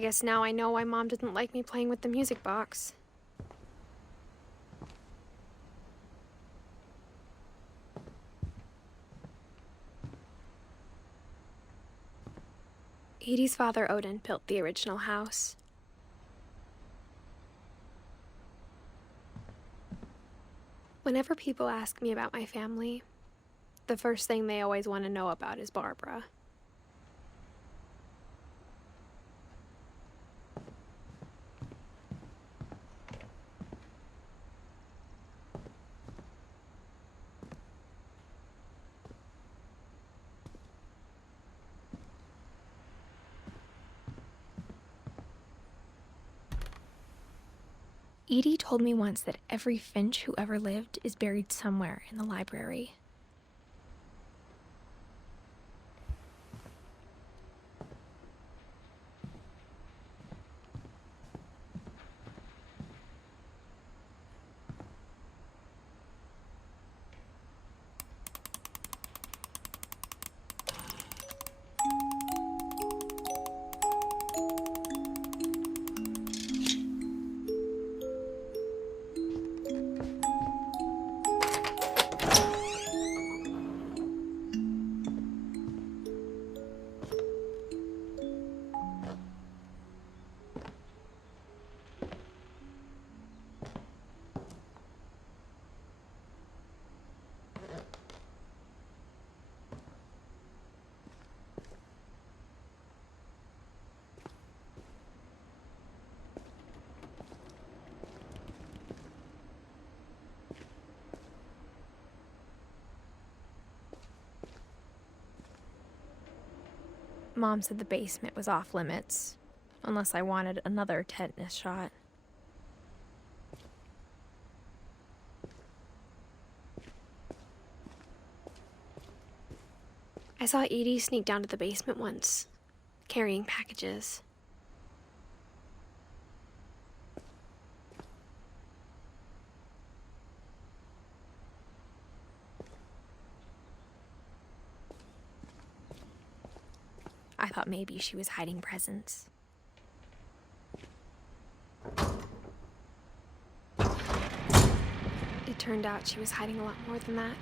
guess now I know why Mom didn't like me playing with the music box. Edie's father, Odin, built the original house. Whenever people ask me about my family, the first thing they always want to know about is Barbara. Edie told me once that every Finch who ever lived is buried somewhere in the library. Mom said the basement was off limits, unless I wanted another tetanus shot. I saw Edie sneak down to the basement once, carrying packages. I thought maybe she was hiding presents. It turned out she was hiding a lot more than that.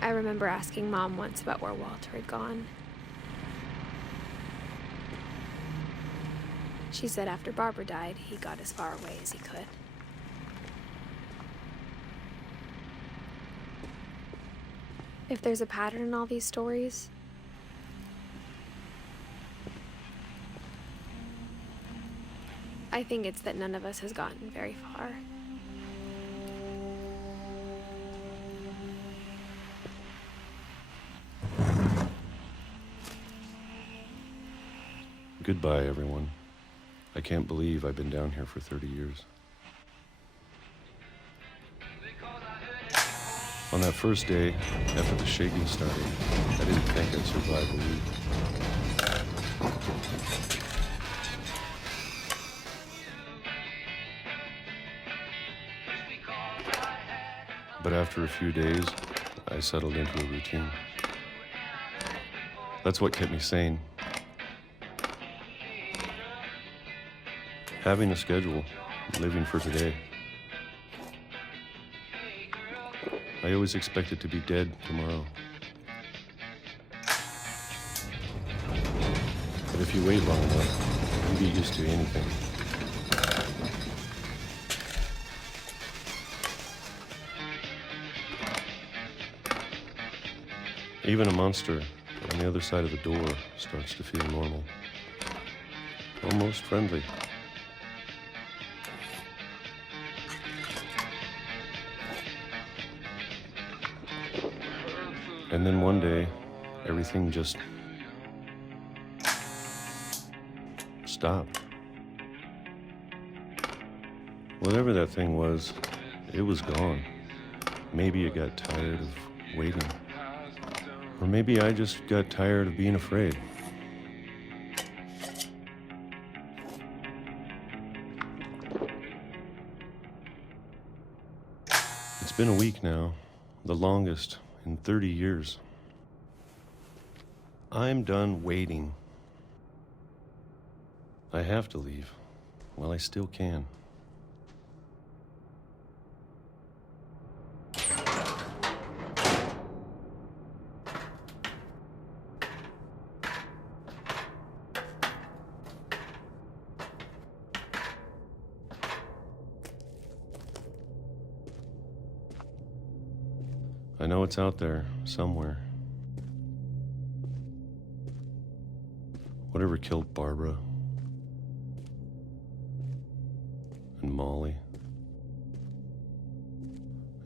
I remember asking Mom once about where Walter had gone. She said after Barbara died, he got as far away as he could. If there's a pattern in all these stories, I think it's that none of us has gotten very far. Goodbye, everyone. I can't believe I've been down here for 30 years. On that first day, after the shaking started, I didn't think I'd survive a week. But after a few days, I settled into a routine. That's what kept me sane. Having a schedule, living for today. I always expected to be dead tomorrow. But if you wait long enough, you get used to anything. Even a monster on the other side of the door starts to feel normal. Almost friendly. And then one day, everything just stopped. Whatever that thing was, it was gone. Maybe it got tired of waiting. Or maybe I just got tired of being afraid. been a week now, the longest in 30 years. I'm done waiting. I have to leave while I still can. I know it's out there, somewhere. Whatever killed Barbara and Molly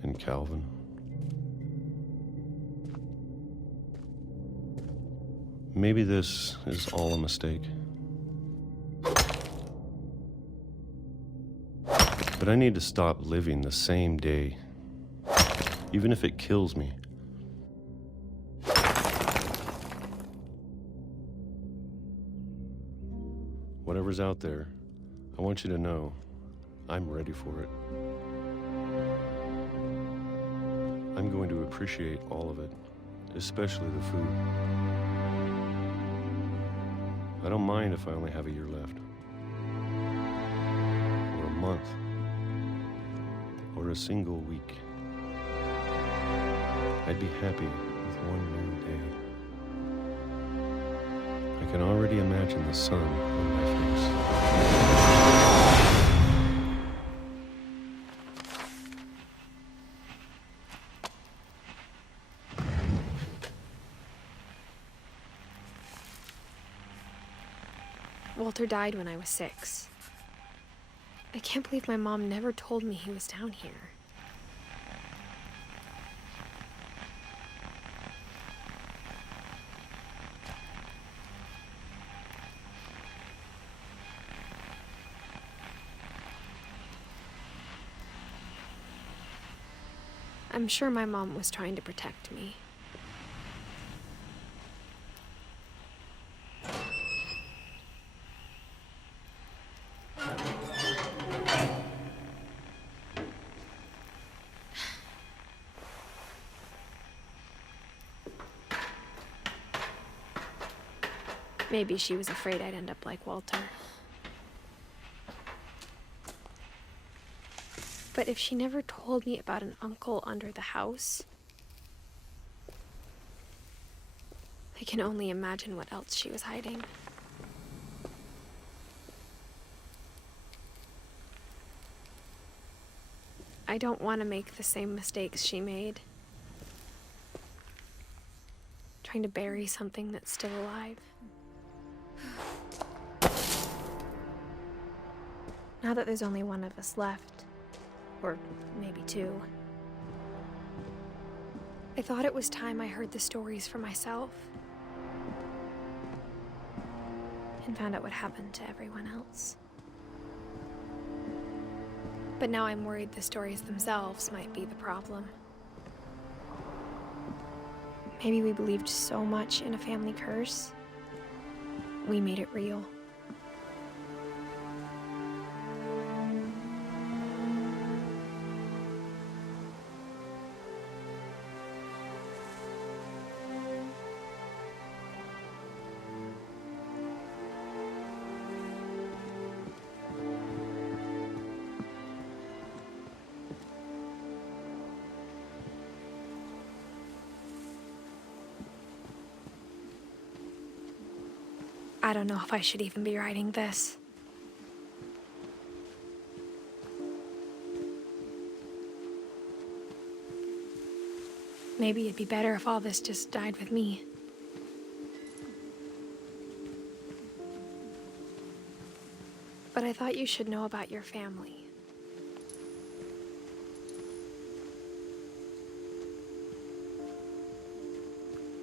and Calvin. Maybe this is all a mistake. But I need to stop living the same day, even if it kills me. Whatever's out there, I want you to know I'm ready for it. I'm going to appreciate all of it, especially the food. I don't mind if I only have a year left, or a month, or a single week. I'd be happy with one new day. I can already imagine the sun on my face. Walter died when I was 6. I can't believe my mom never told me he was down here. I'm sure my mom was trying to protect me. Maybe she was afraid I'd end up like Walter. But if she never told me about an uncle under the house, I can only imagine what else she was hiding. I don't want to make the same mistakes she made. Trying to bury something that's still alive. Now that there's only one of us left, or maybe 2, I thought it was time I heard the stories for myself and found out what happened to everyone else. But now I'm worried the stories themselves might be the problem. Maybe we believed so much in a family curse, we made it real. I don't know if I should even be writing this. Maybe it'd be better if all this just died with me. But I thought you should know about your family.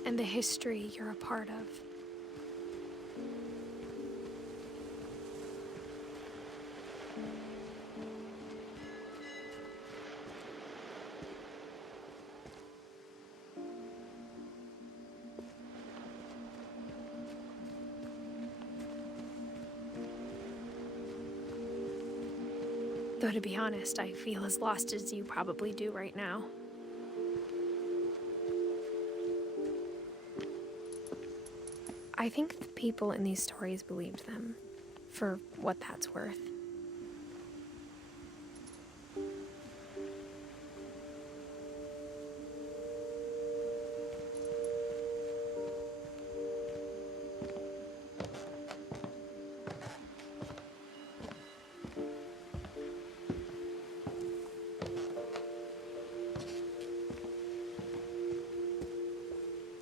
And the history you're a part of. Though to be honest, I feel as lost as you probably do right now. I think the people in these stories believed them, for what that's worth.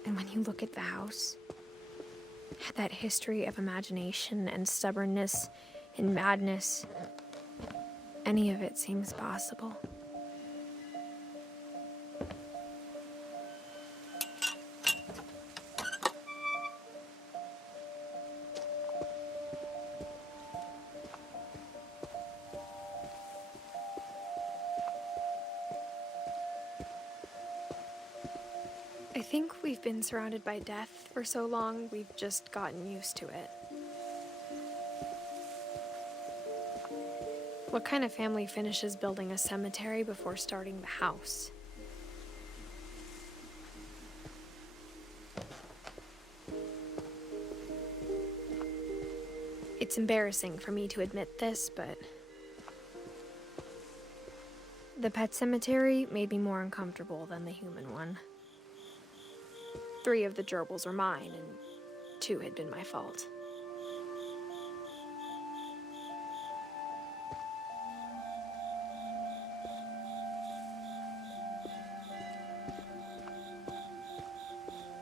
And when you look at the house, that history of imagination and stubbornness and madness, any of it seems possible. I think we've been surrounded by death for so long, we've just gotten used to it. What kind of family finishes building a cemetery before starting the house? It's embarrassing for me to admit this, but the pet cemetery made me more uncomfortable than the human one. 3 of the gerbils were mine, and 2 had been my fault.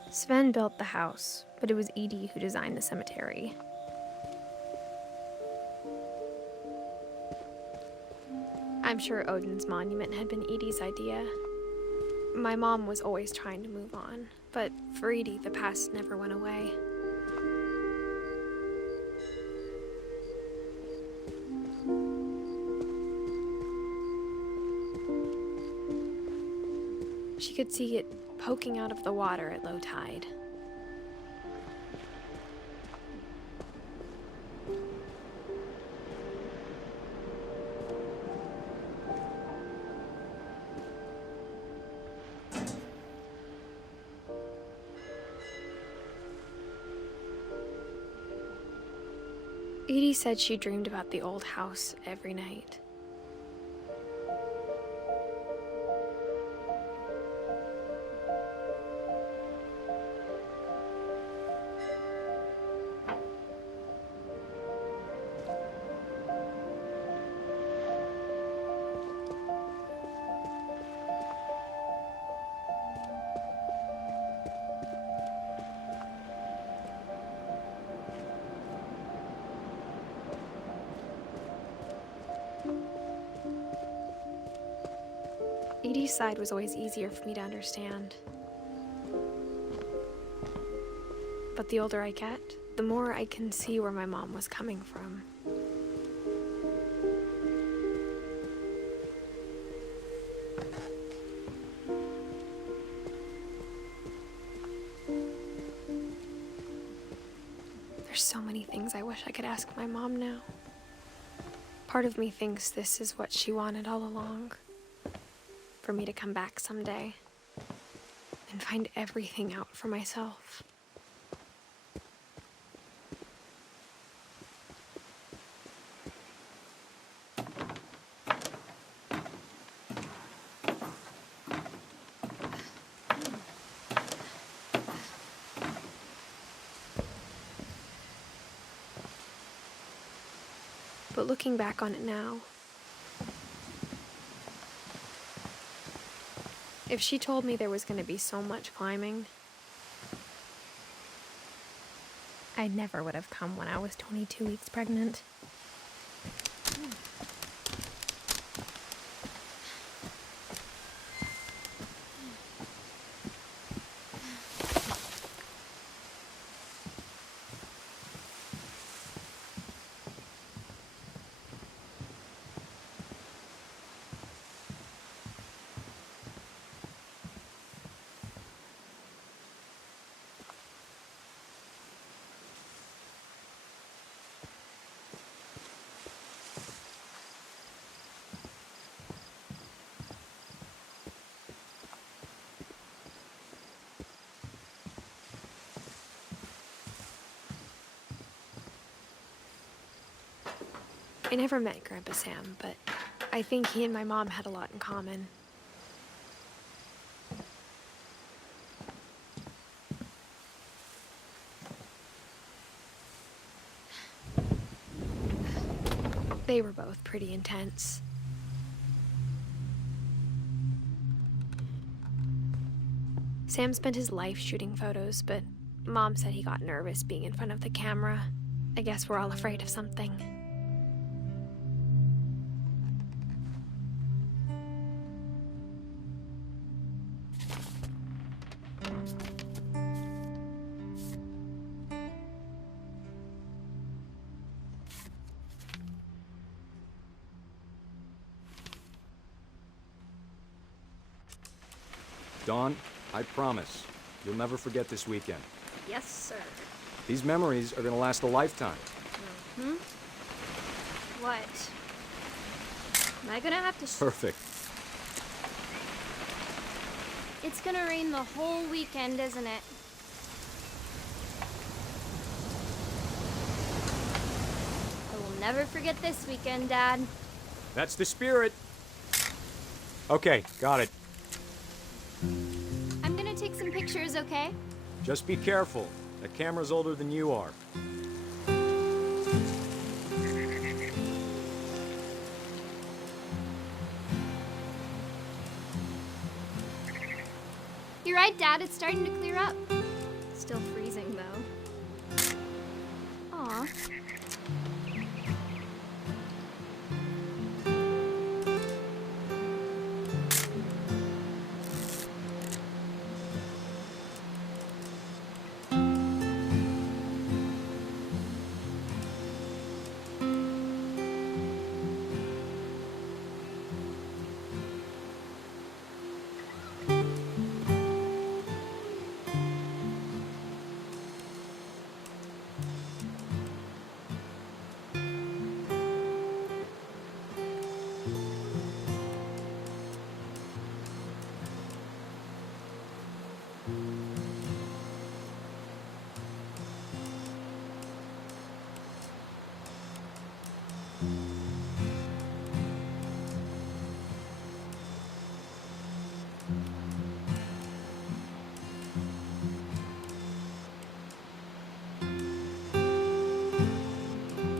Sven built the house, but it was Edie who designed the cemetery. I'm sure Odin's monument had been Edie's idea. My mom was always trying to move on, but for Edie, the past never went away. She could see it poking out of the water at low tide. Edie said she dreamed about the old house every night. Edie's side was always easier for me to understand. But the older I get, the more I can see where my mom was coming from. There's so many things I wish I could ask my mom now. Part of me thinks this is what she wanted all along. For me to come back someday and find everything out for myself. But looking back on it now, if she told me there was going to be so much climbing, I never would have come when I was 22 weeks pregnant. I never met Grandpa Sam, but I think he and my mom had a lot in common. They were both pretty intense. Sam spent his life shooting photos, but Mom said he got nervous being in front of the camera. I guess we're all afraid of something. Dawn, I promise, you'll never forget this weekend. Yes, sir. These memories are gonna last a lifetime. Hmm? What? Am I gonna have to... Perfect. It's gonna rain the whole weekend, isn't it? I will never forget this weekend, Dad. That's the spirit. Okay, got it. I'm gonna take some pictures, okay? Just be careful. That camera's older than you are. You're right, Dad. It's starting to clear up. Still freezing, though. Aw.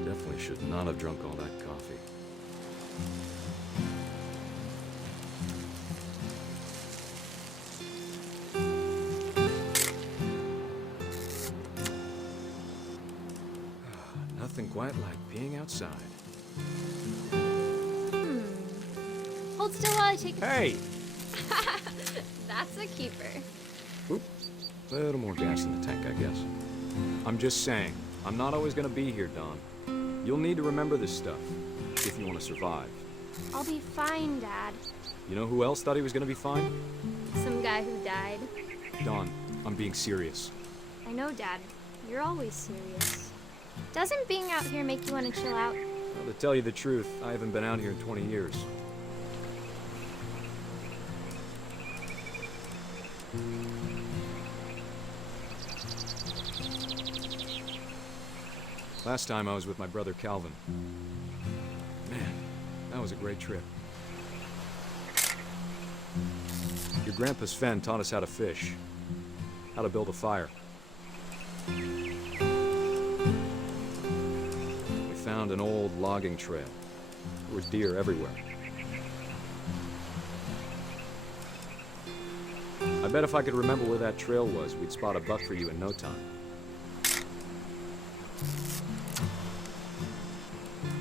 Definitely should not have drunk all that coffee. Nothing quite like being outside. Hold still while I take a... Hey! That's a keeper. Oop. A little more gas in the tank, I guess. I'm just saying, I'm not always gonna be here, Dawn. You'll need to remember this stuff, if you want to survive. I'll be fine, Dad. You know who else thought he was gonna be fine? Some guy who died. Dawn, I'm being serious. I know, Dad. You're always serious. Doesn't being out here make you want to chill out? Well, to tell you the truth, I haven't been out here in 20 years. Last time I was with my brother Calvin. Man, that was a great trip. Your grandpa Sven taught us how to fish, how to build a fire. We found an old logging trail. There were deer everywhere. I bet if I could remember where that trail was, we'd spot a buck for you in no time.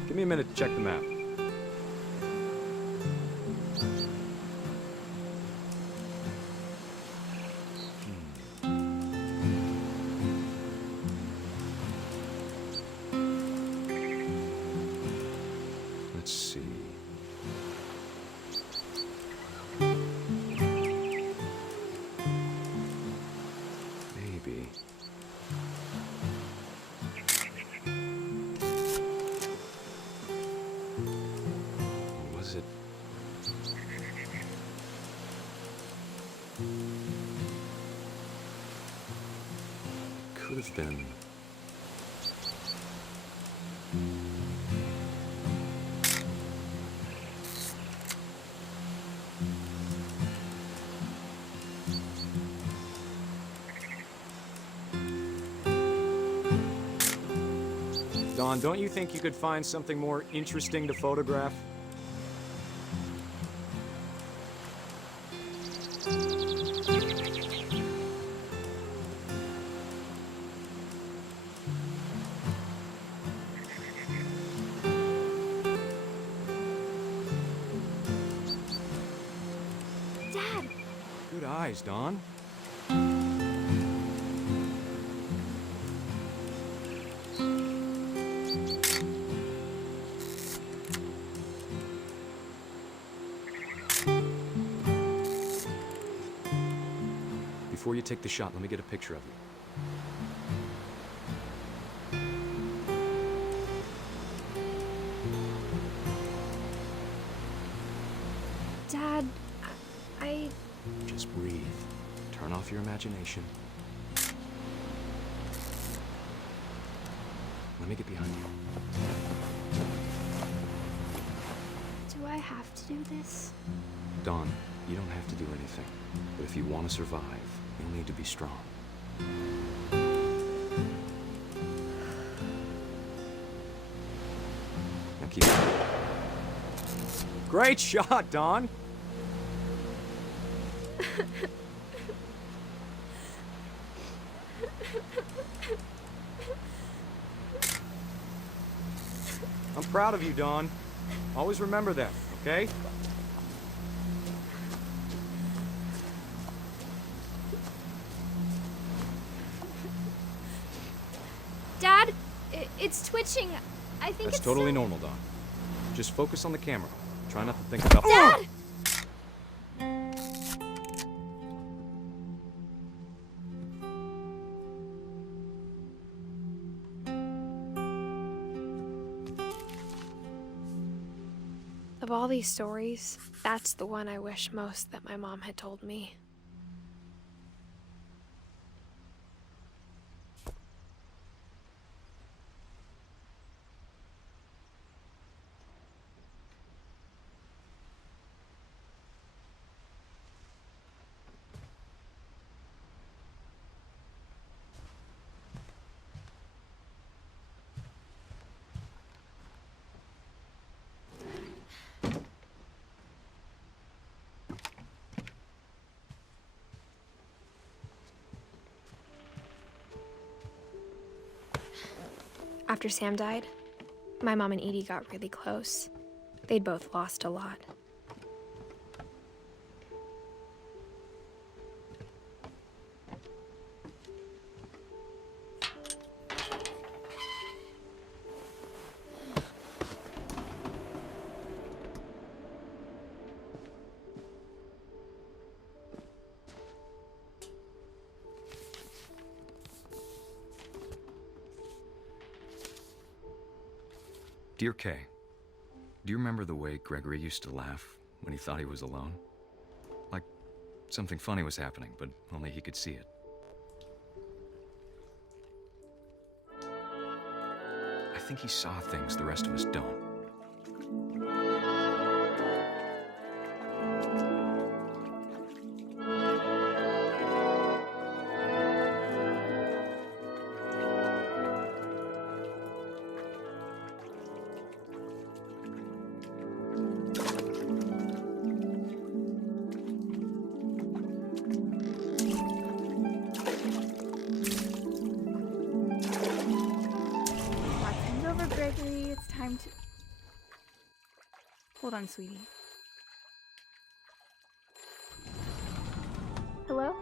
Give me a minute to check the map. Let's see. Maybe. Was it? Could have been. Don, don't you think you could find something more interesting to photograph? Dad! Good eyes, Don. Before you take the shot, let me get a picture of you. Dad, I... Just breathe. Turn off your imagination. Let me get behind you. Do I have to do this? Don, you don't have to do anything. But if you want to survive, you'll need to be strong. Now keep it. Great shot, Don! I'm proud of you, Don. Always remember that, okay? Dad, it's twitching. I think That's it's totally still... normal, Don. Just focus on the camera. Try not to think about... Dad! Of all these stories, that's the one I wish most that my mom had told me. After Sam died, my mom and Edie got really close. They'd both lost a lot. Dear Kay, do you remember the way Gregory used to laugh when he thought he was alone? Like something funny was happening, but only he could see it. I think he saw things the rest of us don't. Watching's over, Gregory. It's time to... Hold on, sweetie. Hello?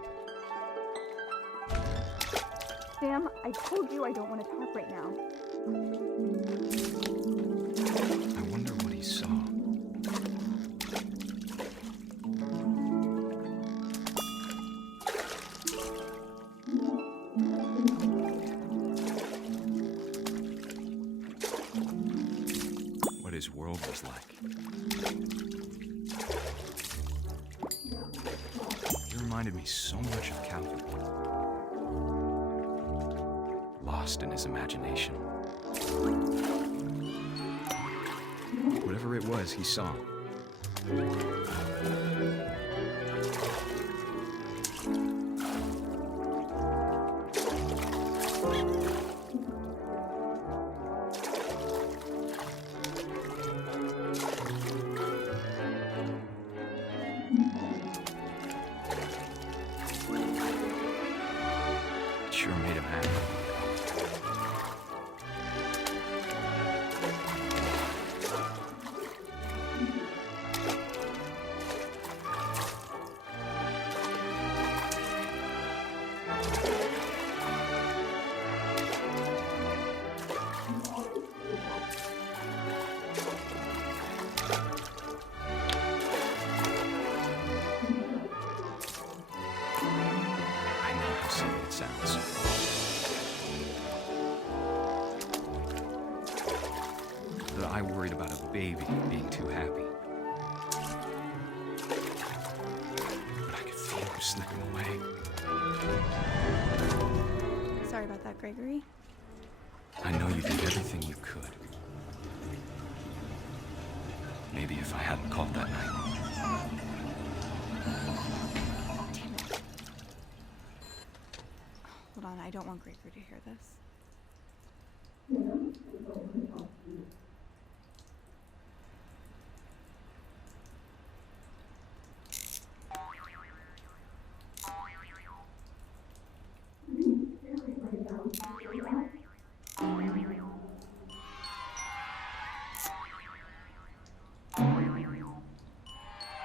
Sam, I told you I don't want to talk right now. I wonder what he saw. What his world was like. He reminded me so much of Calvin. Lost in his imagination. Whatever it was, he saw. baby being too happy. But I could feel him slipping away. Sorry about that, Gregory. I know you did everything you could. Maybe if I hadn't called that night. Damn it. Hold on, I don't want Gregory to hear this.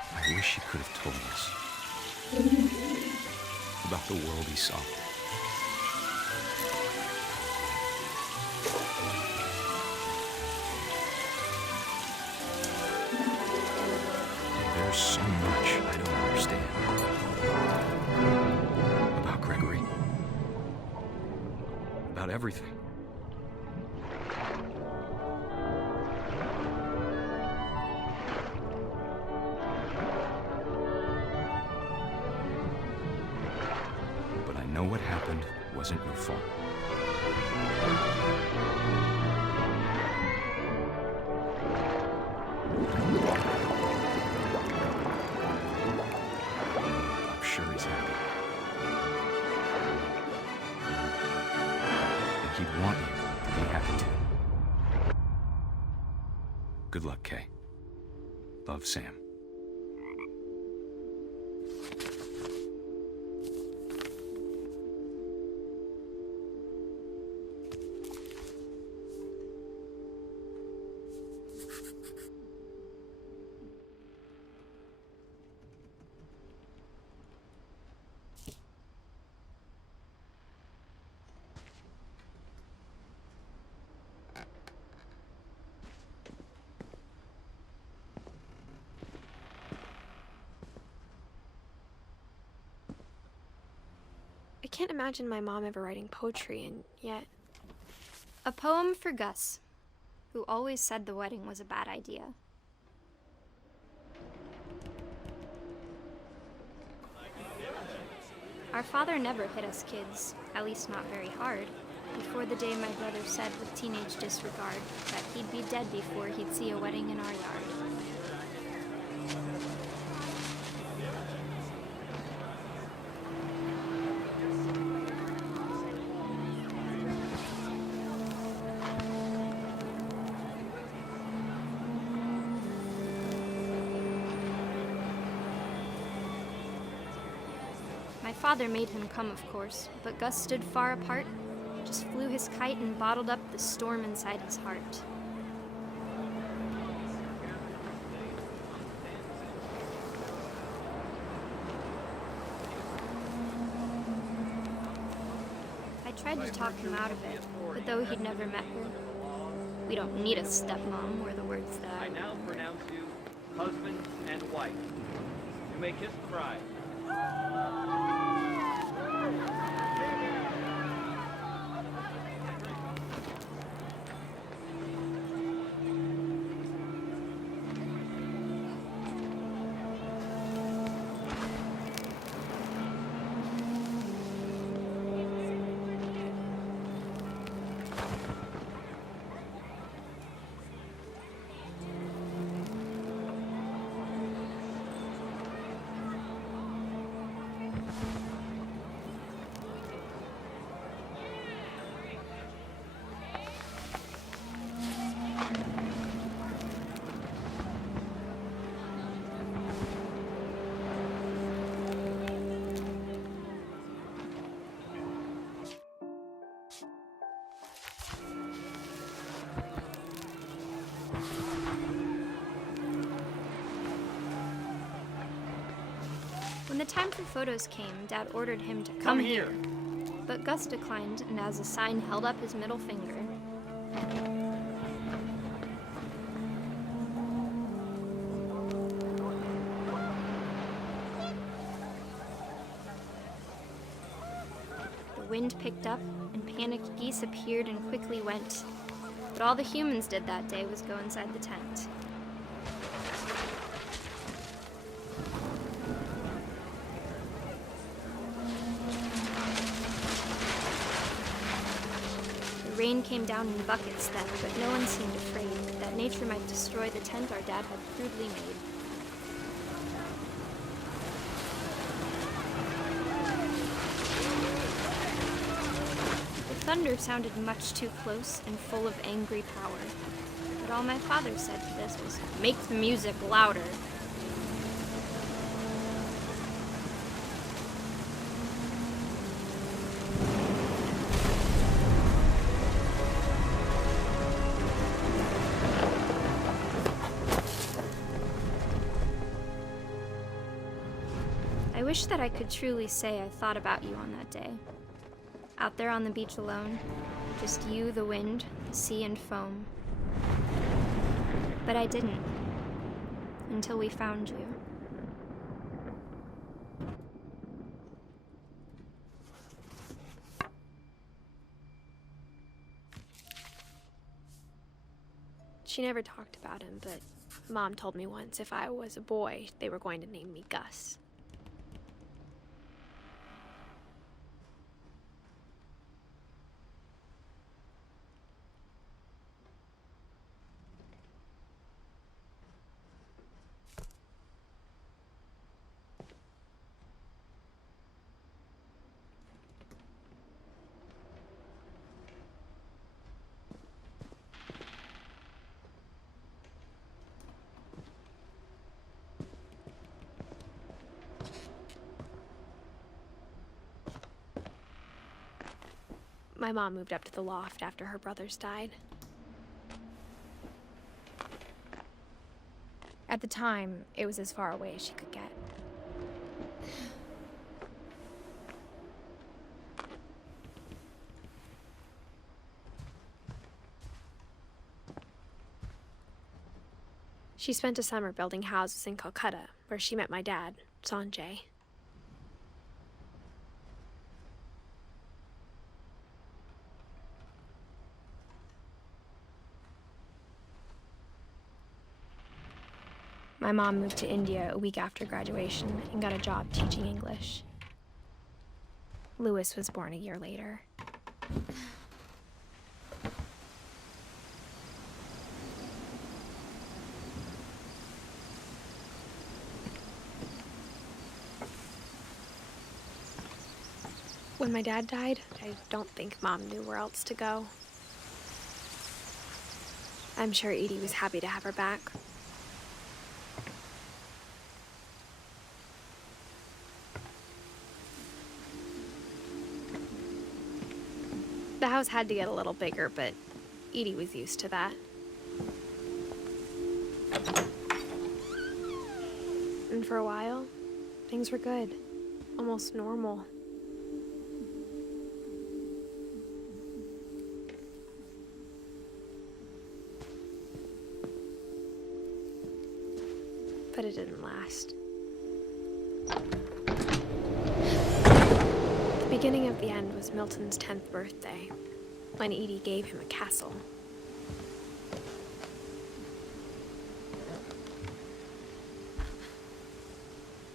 I wish he could have told us about the world he saw. There's so much I don't understand about Gregory, about everything. But I know what happened wasn't your fault. I'm sure he's happy. And he'd want you to be happy too. Good luck, Kay. Love, Sam. I can't imagine my mom ever writing poetry, and yet. A poem for Gus, who always said the wedding was a bad idea. Our father never hit us kids, at least not very hard, before the day my brother said with teenage disregard that he'd be dead before he'd see a wedding in our yard. My father made him come, of course, but Gus stood far apart, just flew his kite and bottled up the storm inside his heart. I tried to talk him out of it, but though he'd never met her, we don't need a stepmom, were the words that I now pronounce you husband and wife. You may kiss the bride. When the time for photos came, Dad ordered him to come here. But Gus declined, and as a sign held up his middle finger. The wind picked up, and panicked geese appeared and quickly went. But all the humans did that day was go inside the tent. rain came down in buckets then, but no one seemed afraid that nature might destroy the tent our dad had crudely made. The thunder sounded much too close and full of angry power. But all my father said to this was, "Make the music louder." I wish that I could truly say I thought about you on that day. Out there on the beach alone, just you, the wind, the sea, and foam. But I didn't, until we found you. She never talked about him, but Mom told me once if I was a boy, they were going to name me Gus. My mom moved up to the loft after her brothers died. At the time, it was as far away as she could get. She spent a summer building houses in Calcutta, where she met my dad, Sanjay. My mom moved to India a week after graduation and got a job teaching English. Louis was born a year later. When my dad died, I don't think Mom knew where else to go. I'm sure Edie was happy to have her back. The house had to get a little bigger, but Edie was used to that. And for a while, things were good. Almost normal. But it didn't last. The beginning of the end was Milton's 10th birthday, when Edie gave him a castle.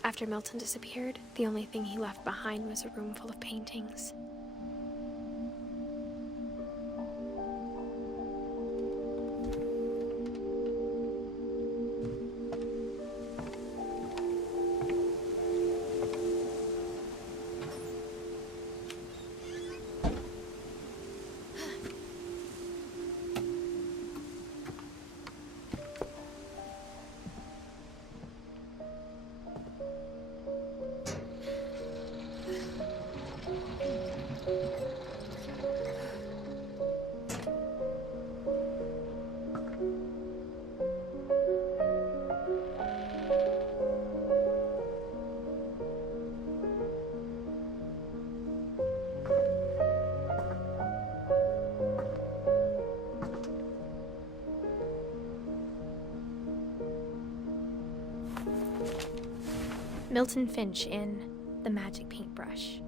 After Milton disappeared, the only thing he left behind was a room full of paintings. Milton Finch in The Magic Paintbrush.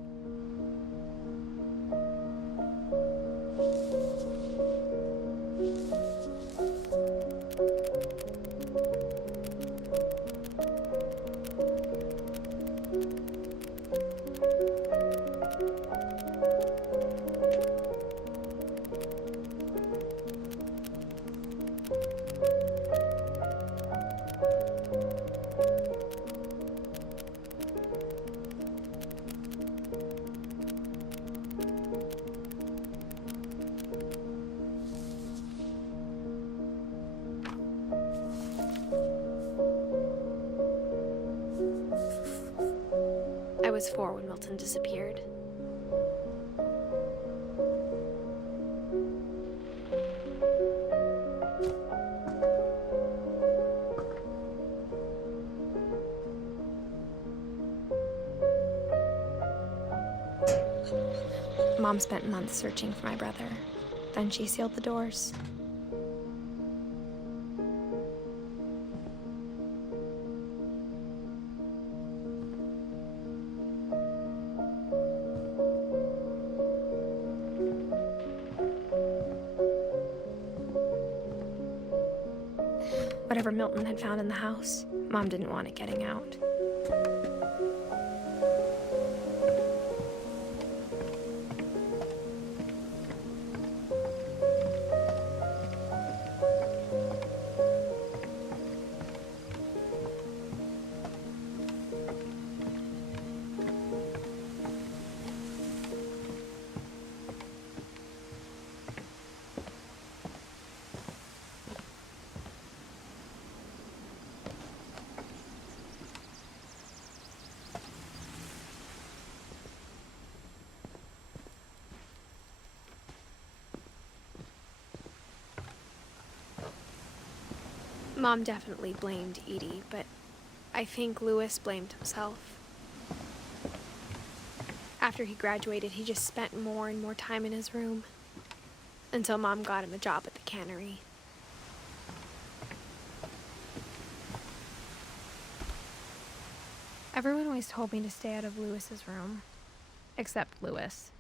was 4 when Milton disappeared. Mom spent months searching for my brother. Then she sealed the doors. Whatever Milton had found in the house, Mom didn't want it getting out. Mom definitely blamed Edie, but I think Louis blamed himself. After he graduated, he just spent more and more time in his room, until Mom got him a job at the cannery. Everyone always told me to stay out of Louis's room, except Louis.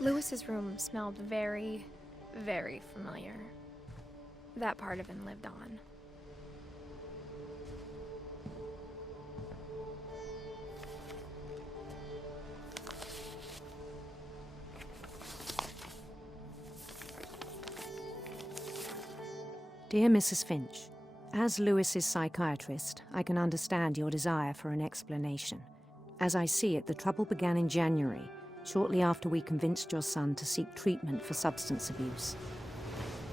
Louis's room smelled very, very familiar. That part of him lived on. Dear Mrs. Finch, as Louis's psychiatrist, I can understand your desire for an explanation. As I see it, the trouble began in January, shortly after we convinced your son to seek treatment for substance abuse.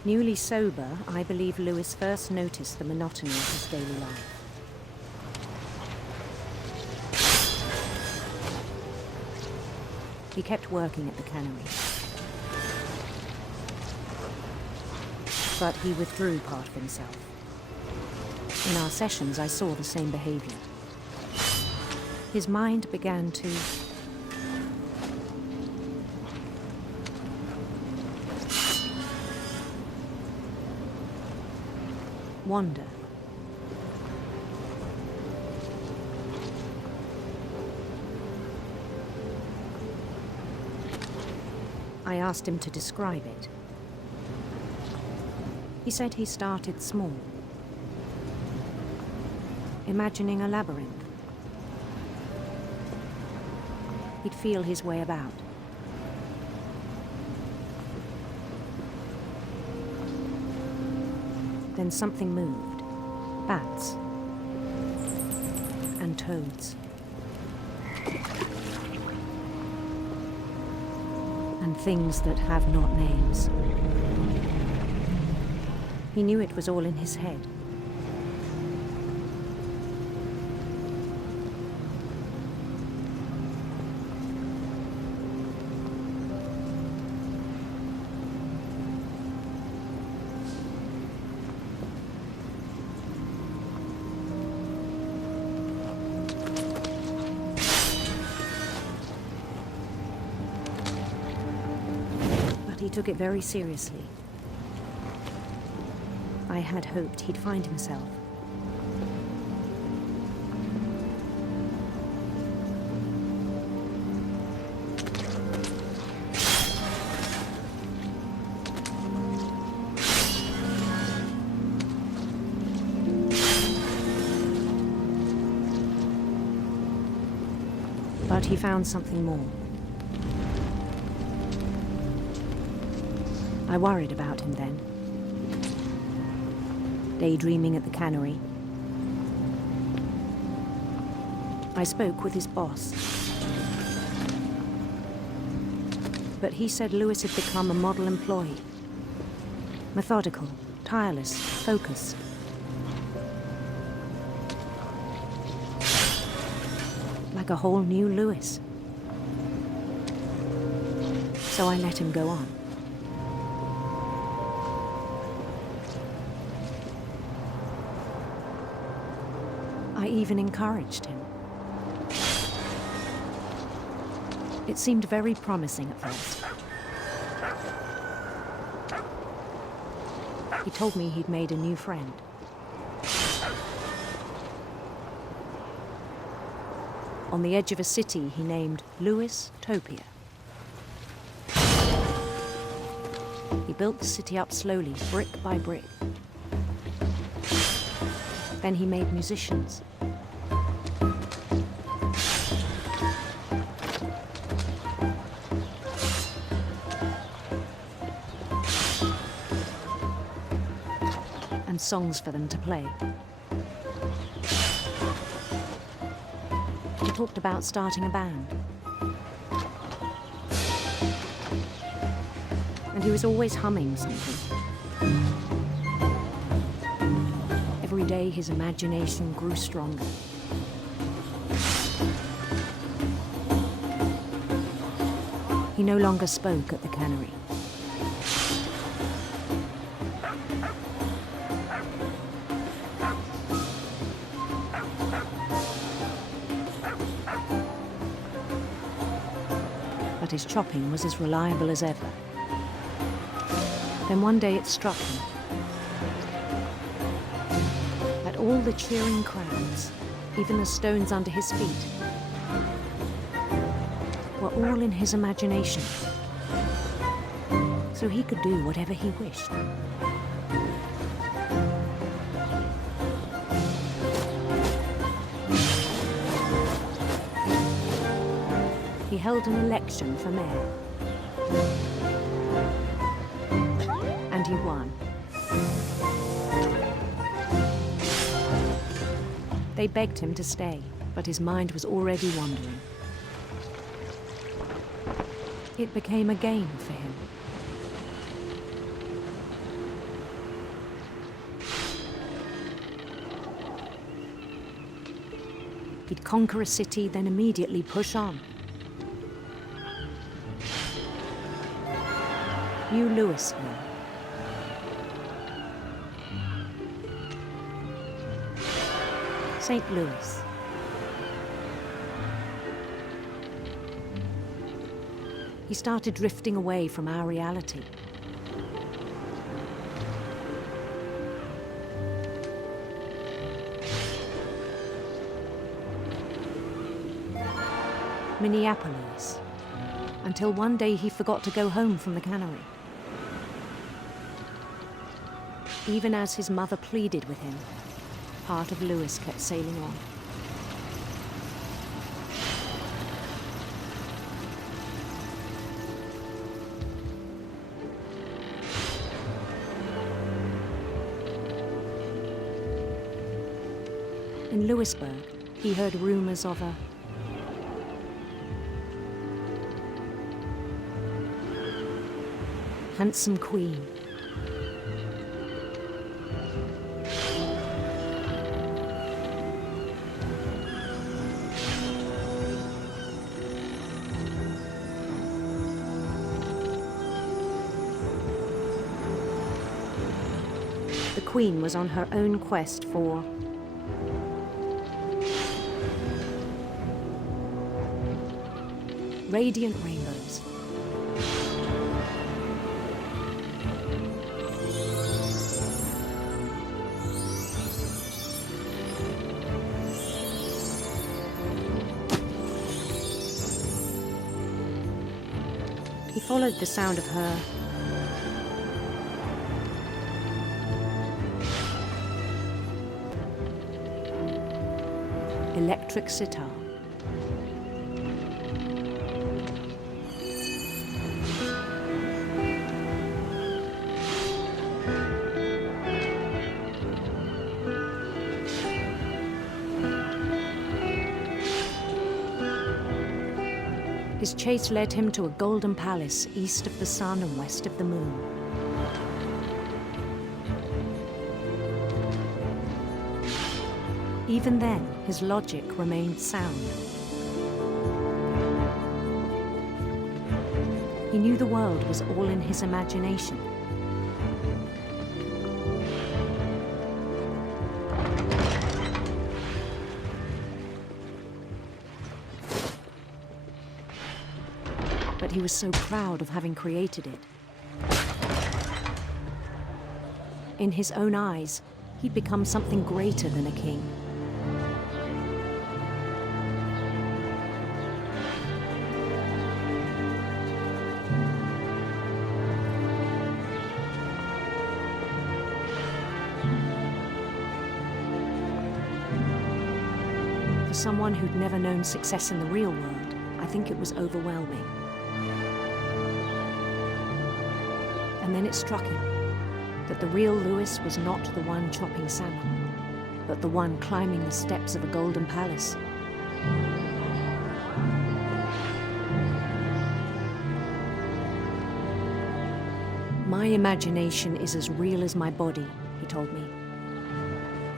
Newly sober, I believe Louis first noticed the monotony of his daily life. He kept working at the cannery. But he withdrew part of himself. In our sessions, I saw the same behavior. His mind began to wander. I asked him to describe it. He said he started small, imagining a labyrinth. He'd feel his way about. Then something moved. Bats. And toads. And things that have not names. He knew it was all in his head. But he took it very seriously. I had hoped he'd find himself. But he found something more. I worried about him then. Daydreaming at the cannery, I spoke with his boss. But he said Lewis had become a model employee. Methodical, tireless, focused. Like a whole new Lewis. So I let him go on. I even encouraged him. It seemed very promising at first. He told me he'd made a new friend. On the edge of a city he named Lewis Topia. He built the city up slowly, brick by brick. Then he made musicians. And songs for them to play. He talked about starting a band. And he was always humming something. Every day his imagination grew stronger. He no longer spoke at the cannery. But his chopping was as reliable as ever. Then one day it struck him that all the cheering crowds, even the stones under his feet, were all in his imagination. So he could do whatever he wished. He held an election for mayor. And he won. They begged him to stay, but his mind was already wandering. It became a game for him. He'd conquer a city, then immediately push on. New Louisville. St. Louis. He started drifting away from our reality. Minneapolis, until one day he forgot to go home from the cannery. Even as his mother pleaded with him, part of Lewis kept sailing on. In Lewisburg, he heard rumors of a handsome queen. The queen was on her own quest for radiant rainbows. He followed the sound of her electric sitar. His chase led him to a golden palace east of the sun and west of the moon. Even then, his logic remained sound. He knew the world was all in his imagination. But he was so proud of having created it. In his own eyes, he'd become something greater than a king. For someone who'd never known success in the real world, I think it was overwhelming. And then it struck him that the real Lewis was not the one chopping salmon, but the one climbing the steps of a golden palace. My imagination is as real as my body, he told me.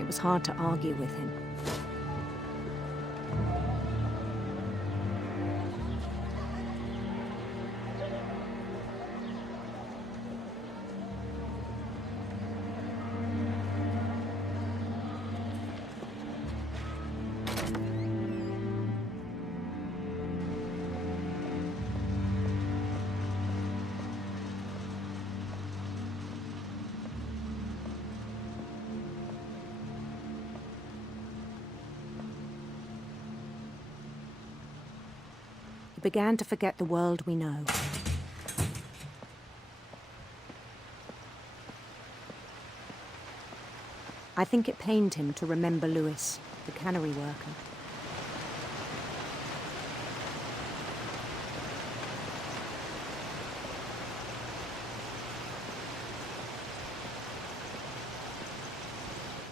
It was hard to argue with him. He began to forget the world we know. I think it pained him to remember Lewis, the cannery worker.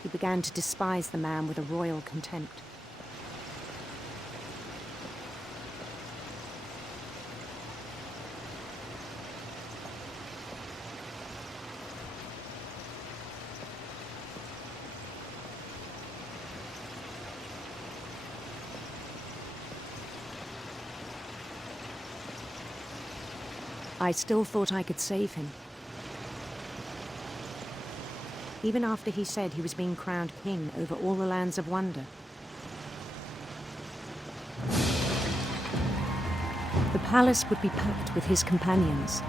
He began to despise the man with a royal contempt. I still thought I could save him. Even after he said he was being crowned king over all the lands of wonder. The palace would be packed with his companions.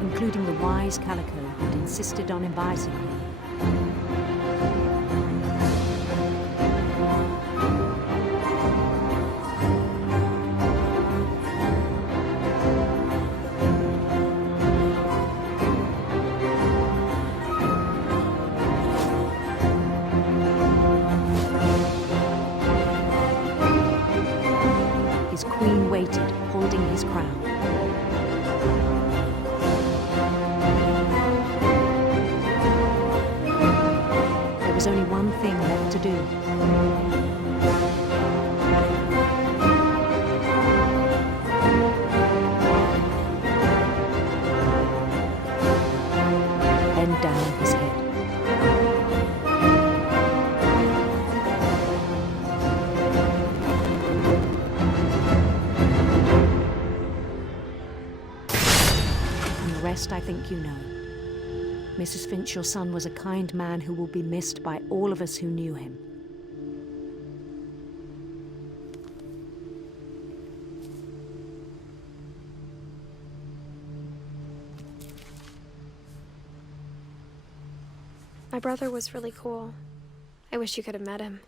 Including the wise Calico who'd insisted on advising him. His queen waited, holding his crown. There was only one thing left to do. Bend down his head. I think you know. Mrs. Finch, your son was a kind man who will be missed by all of us who knew him. My brother was really cool. I wish you could have met him.